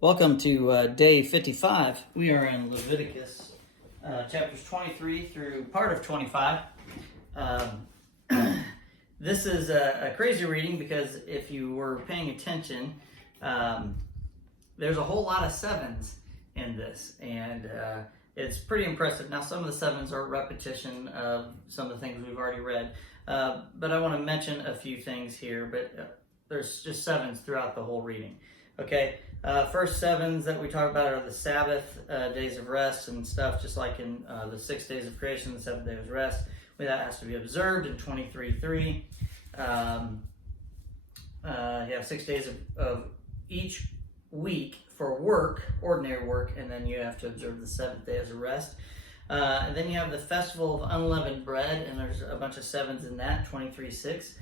Welcome to Day 55. We are in Leviticus, chapters 23 through part of 25. This is a crazy reading because if you were paying attention, there's a whole lot of sevens in this, and it's pretty impressive. Now, some of the sevens are repetition of some of the things we've already read, but I want to mention a few things here, but there's just sevens throughout the whole reading. Okay, first sevens that we talk about are the Sabbath, days of rest and stuff, just like in the 6 days of creation, the 7th day was rest. That has to be observed in 23:3. You have 6 days of each week for work, ordinary work, and then you have to observe the 7th day as a rest. And then you have the Festival of Unleavened Bread, and there's a bunch of sevens in that, 23:6.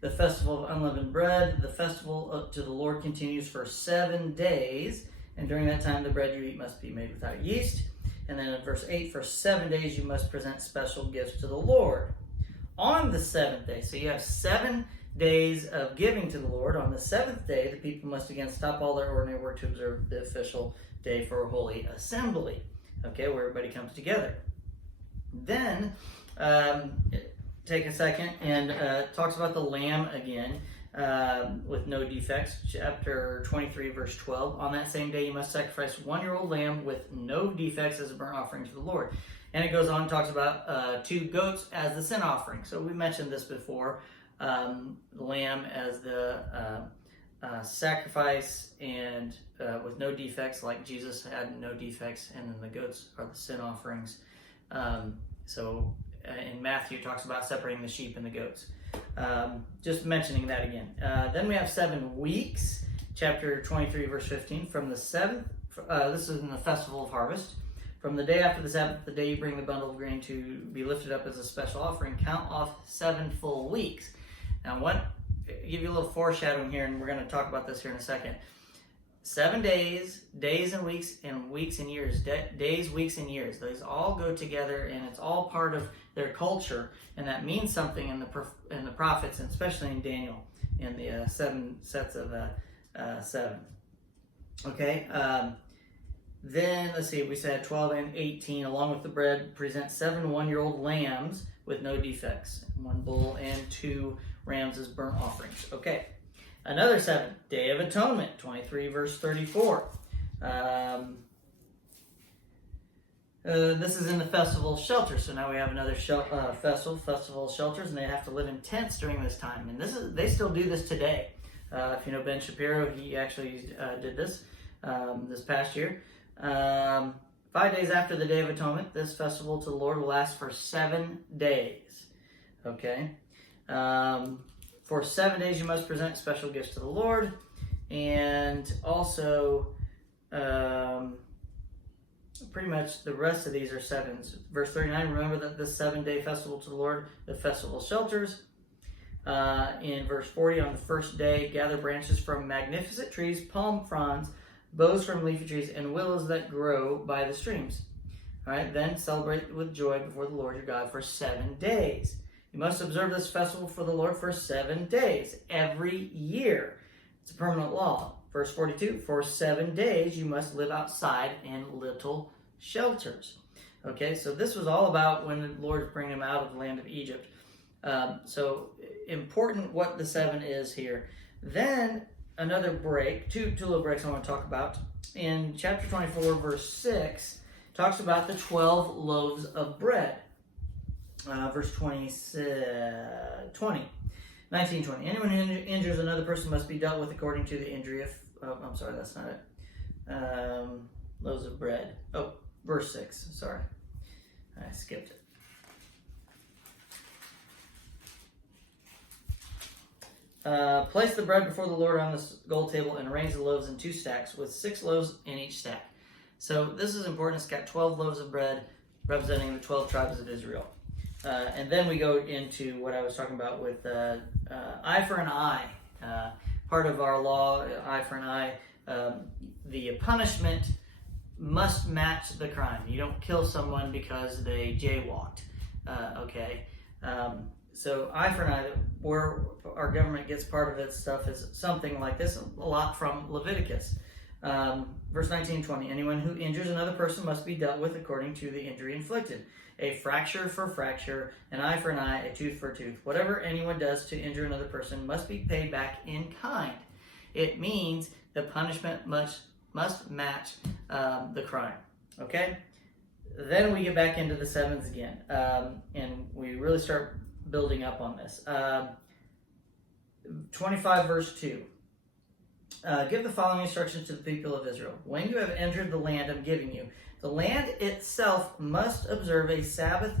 The Festival of Unleavened Bread, the festival to the Lord continues for 7 days, and during that time the bread you eat must be made without yeast. And then in verse 8, for 7 days you must present special gifts to the Lord. On the 7th day, so you have 7 days of giving to the Lord. On the 7th day, the people must again stop all their ordinary work to observe the official day for a holy assembly, okay, where everybody comes together. Then, take a second and talks about the lamb again with no defects. Chapter 23, verse 12. On that same day, you must sacrifice 1-year-old lamb with no defects as a burnt offering to the Lord. And it goes on and talks about 2 goats as the sin offering. So we mentioned this before. The lamb as the sacrifice and with no defects, like Jesus had no defects, and then the goats are the sin offerings. In Matthew, it talks about separating the sheep and the goats. Just mentioning that again. Then we have 7 weeks, chapter 23, verse 15. From the 7th, this is in the Festival of Harvest. From the day after the Sabbath, the day you bring the bundle of grain to be lifted up as a special offering, count off 7 full weeks. Now, give you a little foreshadowing here, and we're going to talk about this here in a second. 7 days, days and weeks and years. Days, weeks, and years. Those all go together, and it's all part of their culture, and that means something in the prophets, and especially in Daniel, in the 7 sets of 7. Okay. Then let's see. We said 12 and 18, along with the bread, present 7 1-year-old lambs with no defects, 1 bull and 2 rams as burnt offerings. Okay. Another 7, Day of Atonement, 23 verse 34. This is in the Festival Shelter. So now we have another Festival Shelters, and they have to live in tents during this time. And they still do this today. If you know Ben Shapiro, he actually did this this past year. 5 days after the Day of Atonement, this festival to the Lord will last for 7 days. Okay. For 7 days you must present special gifts to the Lord. And also, pretty much the rest of these are sevens. Verse 39, remember that this 7-day festival to the Lord, the Festival Shelters. In verse 40, on the first day, gather branches from magnificent trees, palm fronds, boughs from leafy trees, and willows that grow by the streams. All right, then celebrate with joy before the Lord your God for 7 days. You must observe this festival for the Lord for 7 days, every year. It's a permanent law. Verse 42, for 7 days you must live outside in little shelters. Okay, so this was all about when the Lord is bringing them out of the land of Egypt. So important what the 7 is here. Then another break, two little breaks I want to talk about. In chapter 24, verse 6, talks about the 12 loaves of bread. Verse 20. 19:20. Anyone who injures another person must be dealt with according to the injury of... Oh, I'm sorry, that's not it. Loaves of bread. Oh, verse 6. Sorry. I skipped it. Place the bread before the Lord on the gold table and arrange the loaves in 2 stacks with 6 loaves in each stack. So this is important. It's got 12 loaves of bread representing the 12 tribes of Israel. And then we go into what I was talking about with eye for an eye. Part of our law, eye for an eye, the punishment must match the crime. You don't kill someone because they jaywalked. Okay. So eye for an eye, where our government gets part of its stuff is something like this, a lot from Leviticus. Verse 19-20, anyone who injures another person must be dealt with according to the injury inflicted. A fracture for fracture, an eye for an eye, a tooth for a tooth. Whatever anyone does to injure another person must be paid back in kind. It means the punishment must match the crime. Okay? Then we get back into the sevens again, and we really start building up on this. 25 verse 2. Give the following instructions to the people of Israel. When you have entered the land I'm giving you, the land itself must observe a Sabbath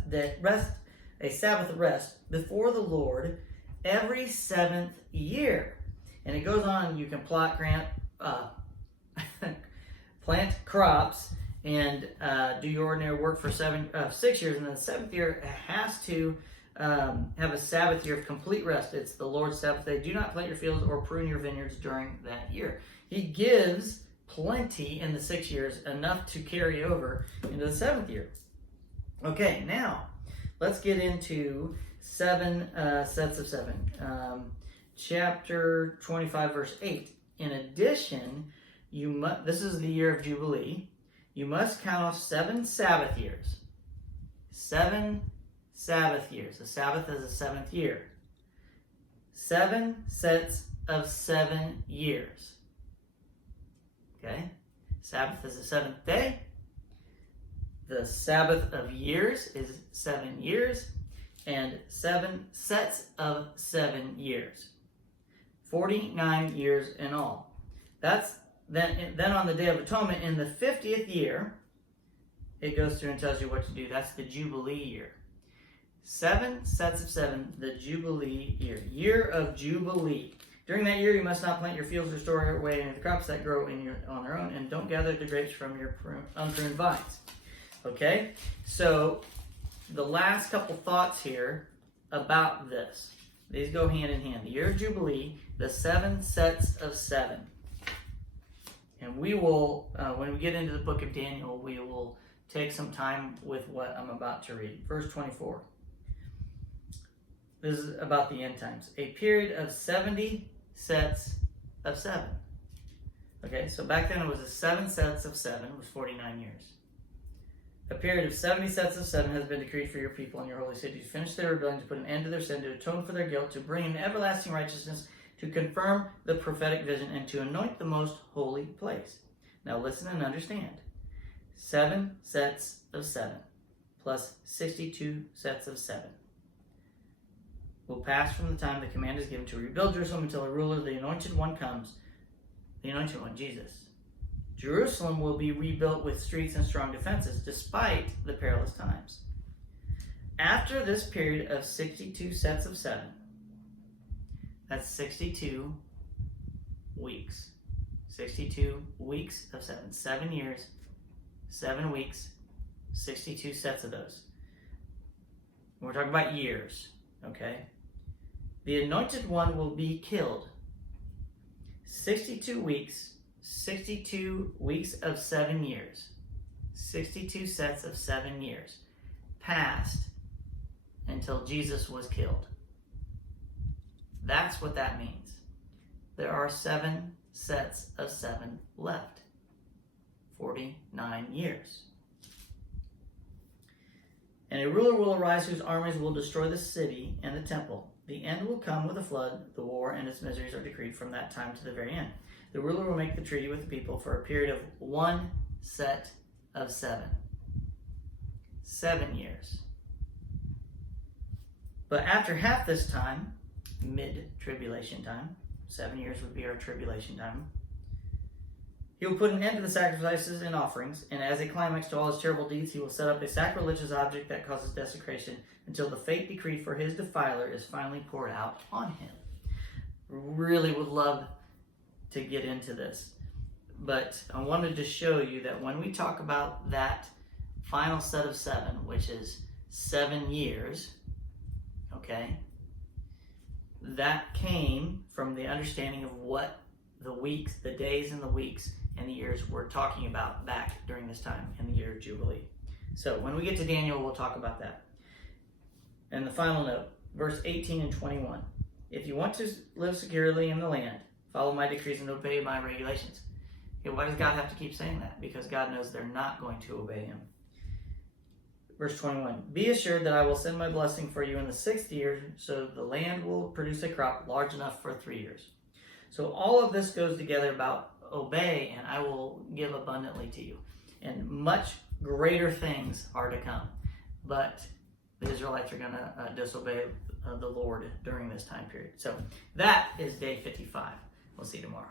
rest before the Lord every 7th year. And it goes on, you can plant crops and do your ordinary work for 6 years, and then the 7th year it has to have a Sabbath year of complete rest. It's the Lord's Sabbath day. Do not plant your fields or prune your vineyards during that year. He gives plenty in the 6 years, enough to carry over into the 7th year. Okay, now let's get into 7 sets of 7. Chapter 25, verse 8. In addition, this is the year of Jubilee. You must count off 7 Sabbath years. 7 Sabbath years. The Sabbath is the 7th year. 7 sets of 7 years. Okay? Sabbath is the 7th day. The Sabbath of years is 7 years. And 7 sets of 7 years. 49 years in all. That's then on the Day of Atonement, in the 50th year, it goes through and tells you what to do. That's the Jubilee year. 7 sets of 7, the Jubilee year. Year of Jubilee. During that year, you must not plant your fields or store away any of the crops that grow on their own, and don't gather the grapes from your unpruned vines. Okay? So, the last couple thoughts here about this. These go hand in hand. The year of Jubilee, the 7 sets of 7. And we will, when we get into the book of Daniel, we will take some time with what I'm about to read. Verse 24. This is about the end times. A period of 70 sets of 7. Okay, so back then it was 7 sets of 7, was 49 years. A period of 70 sets of 7 has been decreed for your people and your holy city to finish their rebellion, to put an end to their sin, to atone for their guilt, to bring in everlasting righteousness, to confirm the prophetic vision, and to anoint the most holy place. Now listen and understand. 7 sets of 7 plus 62 sets of 7 will pass from the time the command is given to rebuild Jerusalem until a ruler, the anointed one, comes. The anointed one, Jesus. Jerusalem will be rebuilt with streets and strong defenses, despite the perilous times. After this period of 62 sets of 7, that's 62 weeks. 62 weeks of 7. 7 years, 7 weeks, 62 sets of those. We're talking about years, okay? The anointed one will be killed. 62 weeks, 62 weeks of 7 years. 62 sets of 7 years passed until Jesus was killed. That's what that means. There are 7 sets of 7 left. 49 years. And a ruler will arise whose armies will destroy the city and the temple. The end will come with a flood. The war and its miseries are decreed from that time to the very end. The ruler will make the treaty with the people for a period of 1 set of 7. 7 years. But after half this time, mid-tribulation time, 7 years would be our tribulation time, he will put an end to the sacrifices and offerings, and as a climax to all his terrible deeds, he will set up a sacrilegious object that causes desecration until the fate decreed for his defiler is finally poured out on him. Really would love to get into this, but I wanted to show you that when we talk about that final set of 7, which is 7 years, okay, that came from the understanding of what the weeks, the days and the weeks and the years we're talking about back during this time in the year of Jubilee. So when we get to Daniel, we'll talk about that. And the final note, verse 18 and 21. If you want to live securely in the land, follow my decrees and obey my regulations. Okay, why does God have to keep saying that? Because God knows they're not going to obey him. Verse 21, be assured that I will send my blessing for you in the 6th year, so the land will produce a crop large enough for 3 years. So all of this goes together about obey, and I will give abundantly to you. And much greater things are to come. But the Israelites are going to disobey the Lord during this time period. So that is day 55. We'll see you tomorrow.